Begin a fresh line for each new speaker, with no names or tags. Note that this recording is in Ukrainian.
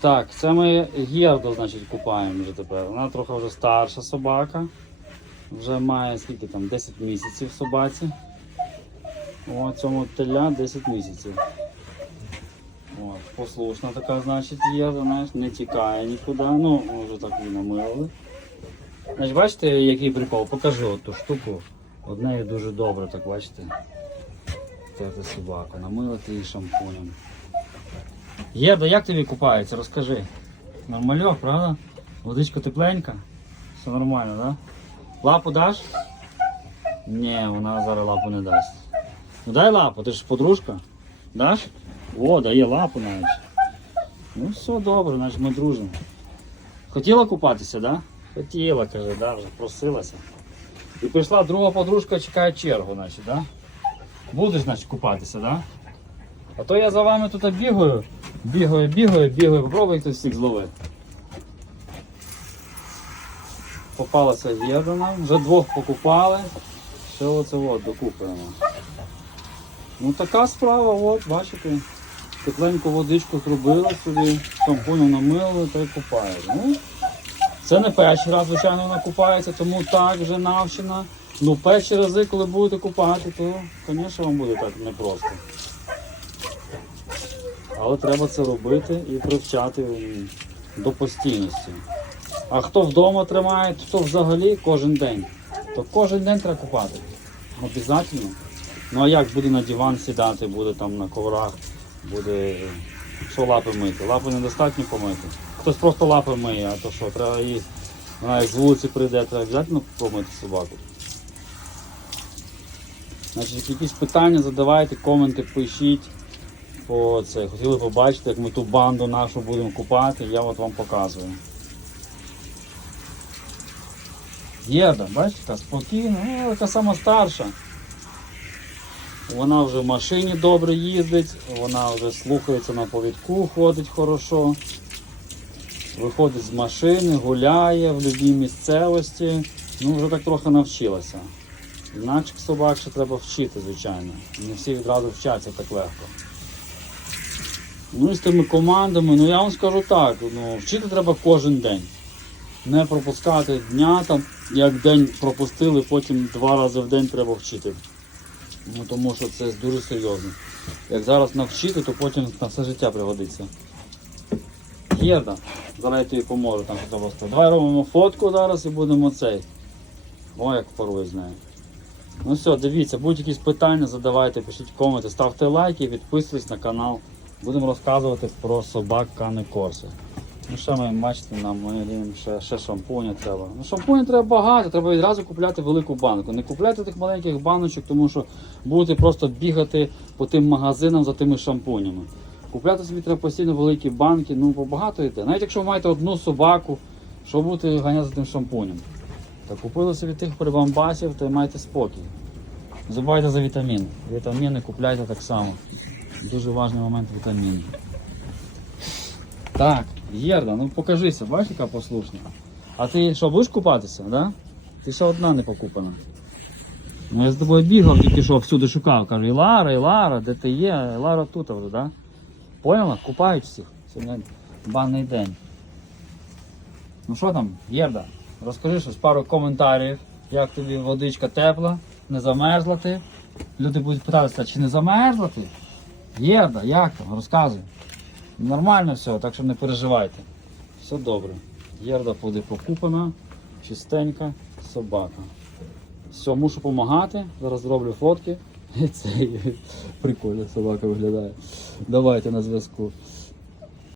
Так, це ми Герду, значить, купаємо вже тепер. Вона трохи вже старша собака. Вже має скільки там 10 місяців собаці. О, цьому теля 10 місяців. От, послушна така, значить, є, знаєш, не тікає нікуди. Ну, вже так її намилили. Значить, бачите, який прикол? Покажу ту штуку. Однею дуже добре, так бачите. Це собака. Намилити її шампунем. Єда, як тобі купається? Розкажи. Нормальок, правда? Водичка тепленька? Все нормально, так? Да? Лапу даш? Ні, вона зараз лапу не дасть. Ну дай лапу, ти ж подружка. Даш? О, дає лапу навіть. Ну все добре, значить ми дружимо. Хотіла купатися, так? Да? Хотіла, каже, да, вже просилася. І прийшла друга подружка, чекає чергу, значить, да? Будеш, значить, купатися, да? А то я за вами тут бігаю, бігаю, бігаю, бігаю, попробуйте всіх зловити. Попалася єдина, вже двох покупали, ще оце от докупуємо. Ну така справа, от, бачите. Тепленьку водичку зробили собі, шампунем намили та й купають. Ну, це не перший раз, звичайно, вона купається, тому так вже навчена. Ну, перші рази, коли будете купати, то, звісно, вам буде так непросто. Але треба це робити і привчати до постійності. А хто вдома тримає, хто взагалі кожен день, то кожен день треба купати. Обязательно. Ну а як буде на диван сідати, буде там на коврах, буде що лапи мити? Лапи недостатньо помити. Хтось просто лапи миє, а то що, треба її, вона як з вулиці прийде, треба обов'язково помити собаку. Значить, якісь питання задавайте, коменти пишіть. По це. Хотіли побачити, як ми ту банду нашу будемо купати, я от вам показую. Єда, бачите, така спокійна, ну, така сама старша. Вона вже в машині добре їздить, вона вже слухається на повідку, ходить хорошо. Виходить з машини, гуляє в будь-якій місцевості. Ну, вже так трохи навчилася. Інакше собак ще треба вчити, звичайно. Не всі відразу вчаться так легко. Ну і з тими командами, ну я вам скажу так, ну, вчити треба кожен день. Не пропускати дня, там, як день пропустили, потім два рази в день треба вчити. Ну, тому що це дуже серйозно. Як зараз навчити, то потім на все життя пригодиться. Єрда, зараз я тобі поможу там сказати. Давай робимо фотку зараз і будемо цей. О, як парує з нею. Ну все, дивіться, будь якісь питання, задавайте, пишіть коменти, ставте лайки, підписуйтесь на канал. Будемо розказувати про собак Кани Корси. Ну що ми бачите, нам ми ще, ще шампуня треба. Ну шампуня треба багато, треба відразу купляти велику банку. Не купляйте тих маленьких баночок, тому що будете просто бігати по тим магазинам за тими шампунями. Купляти собі треба постійно великі банки, ну побагато йде. Навіть якщо ви маєте одну собаку, що будете ганяти за тим шампунем. Та купили собі тих прибамбасів, то й майте спокій. Забувайте за вітаміни. Вітаміни купляйте так само. Дуже важливий момент вітаміни. Так, Єрда, ну покажися, бачиш, яка послушна. А ти що, будеш купатися, да? Ти ще одна не покупана. Ну я з тобою бігав, тільки що всюди шукав. Кажу, Ілара, Ілара, де ти є? Ілара тут вже, да? Поняла? Купають всіх. Сьогодні банний день. Ну що там, Єрда, розкажи щось, пару коментарів, як тобі водичка тепла, не замерзла ти. Люди будуть питатися, чи не замерзла ти? Єрда, як там? Розказуй. Нормально все, так що не переживайте. Все добре. Єрда буде покупана, чистенька собака. Все, мушу допомагати. Зараз зроблю фотки. Це прикольно собака виглядає. Давайте на зв'язку.